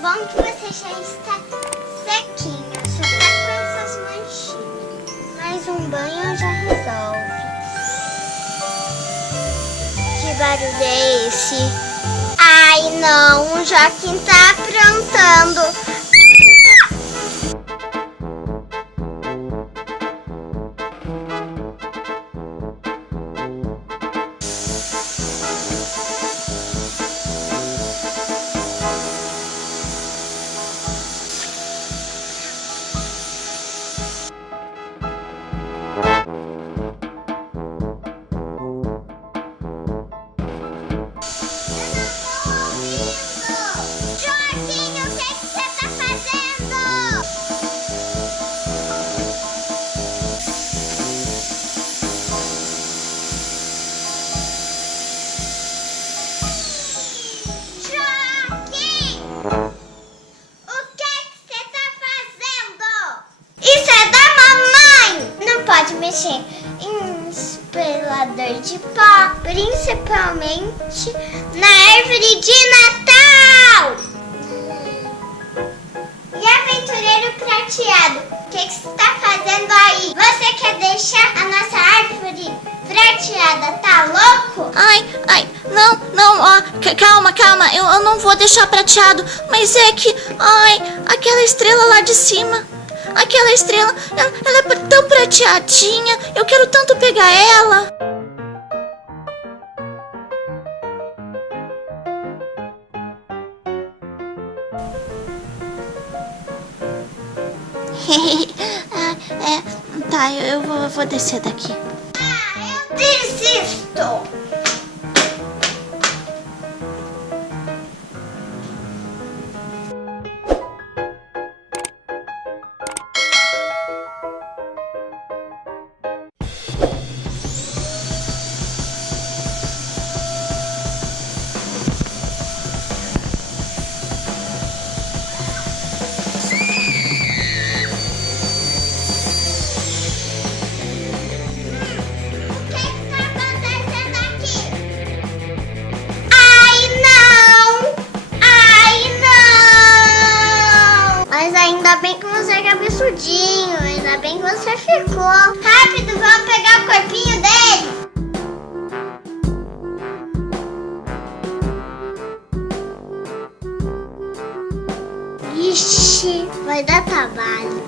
bom que você já está sequinha, só tá com essas manchinhas. Mais um banho já resolve. Que barulho é esse? Ai não, o Joaquim tá aprontando. Mexer em espelhador de pó, principalmente na árvore de Natal. E Aventureiro Prateado, o que você está fazendo aí? Você quer deixar a nossa árvore prateada? Tá louco? Ai, não, ó, calma, eu não vou deixar prateado, mas é que, aquela estrela lá de cima. Aquela estrela, ela é tão prateadinha, eu quero tanto pegar ela. Tá, eu vou descer daqui. Eu desisto. Ainda bem que você é cabeçudinho, ainda bem que você ficou. Rápido, vamos pegar o corpinho dele. Ixi, vai dar trabalho.